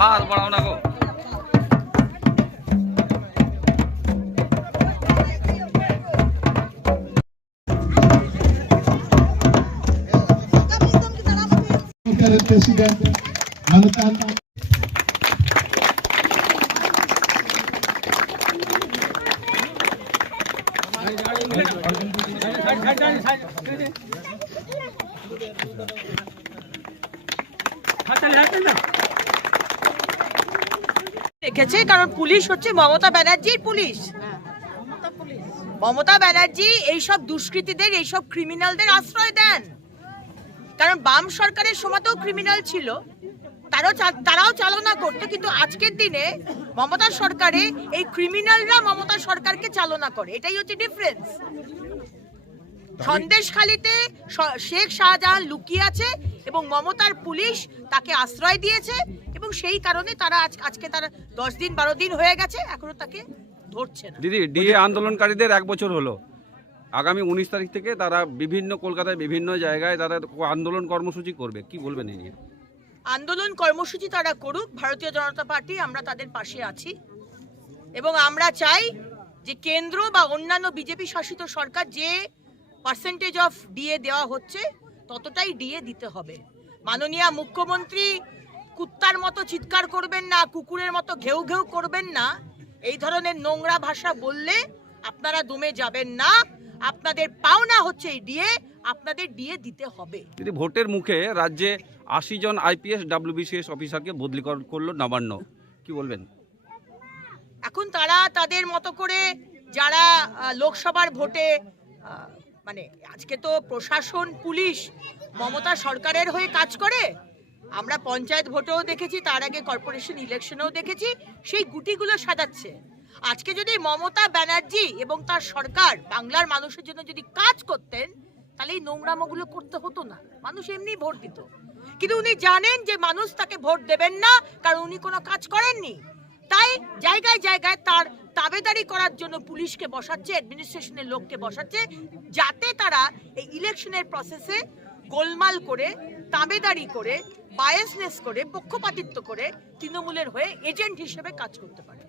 হাত বাড়াও না গো। President Mamata রেখেছে, কারণ পুলিশ হচ্ছে মমতা ব্যানার্জির পুলিশ। মমতা ব্যানার্জি এইসব দুষ্কৃতীদের, এইসব ক্রিমিনালদের আশ্রয় দেন। কারণ বাম সরকারের সময়তেও ক্রিমিনাল ছিল, তারাও চালনা করতো, কিন্তু আজকের দিনে মমতা সরকারে এই ক্রিমিনালরা মমতা সরকারকে চালনা করে, এটাই হচ্ছে ডিফারেন্স। সন্দেশখালীতে শেখ শাহজাহান লুকিয়ে আছে এবং মমতার পুলিশ তাকে আশ্রয় দিয়েছে, এবং সেই কারণে তারা আজকে তারা 10 দিন 12 দিন হয়ে গেছে, এখনো তাকে ধরছে না। দিদি, ডিএ আন্দোলনকারীদের 1 বছর হলো। আগামী 19 তারিখ থেকে তারা বিভিন্ন কলকাতায় বিভিন্ন জায়গায় তারা আন্দোলন কর্মসূচি করবে, কি বলবেন এই নিয়ে? আন্দোলন কর্মসূচি তারা করুক, ভারতীয় জনতা পার্টি আমরা তাদের পাশে আছি, এবং আমরা চাই যে কেন্দ্র বা অন্যান্য বিজেপি শাসিত সরকার যে পার্সেন্টেজ অফ ডিএ দেওয়া হচ্ছে ততটাই ডিএ দিতে হবে। মাননীয় মুখ্যমন্ত্রী কুত্তার মতো চিৎকার করবেন না, কুকুরের মতো ঘেউ ঘেউ করবেন না, এই ধরনের নোংরা ভাষা বললে আপনারা দমে যাবেন না। আপনাদের পাওনা হচ্ছে এই ডিএ, আপনাদের ডিএ দিতে হবে। দিদি, ভোটের মুখে রাজ্যে 80 জন আইপিএস WBCS অফিসারকে বদলি করলো নবান্ন, কি বলবেন? এখন তারা তাদের মতো করে, যারা লোকসভার ভোটে মানে আজকে তো প্রশাসন পুলিশ মমতা সরকারের হয়ে কাজ করে, আমরা পঞ্চায়েত ভোটেও দেখেছি, তার আগে কর্পোরেশন ইলেকশনেও দেখেছি, সেই গুটিগুলো সাজাচ্ছে। আজকে যদি মমতা ব্যানার্জি এবং তার সরকার বাংলার মানুষের জন্য যদি কাজ করতেন, তাহলে এই নোংরামোগুলো করতে হতো না, মানুষ এমনি ভোট দিত। কিন্তু উনি জানেন যে মানুষ তাকে ভোট দেবেন না, কারণ উনি কোনো কাজ করেননি, তাই জায়গায় জায়গায় তার তাবেদারি করার জন্য পুলিশকে বসাচ্ছে, অ্যাডমিনিস্ট্রেশনের লোককে বসাচ্ছে, যাতে তারা এই ইলেকশনের প্রসেসে গোলমাল করে, তাবেদারি করে, বায়াসনেস করে, পক্ষপাতিত্ব করে তৃণমূলের হয়ে এজেন্ট হিসেবে কাজ করতে পারে।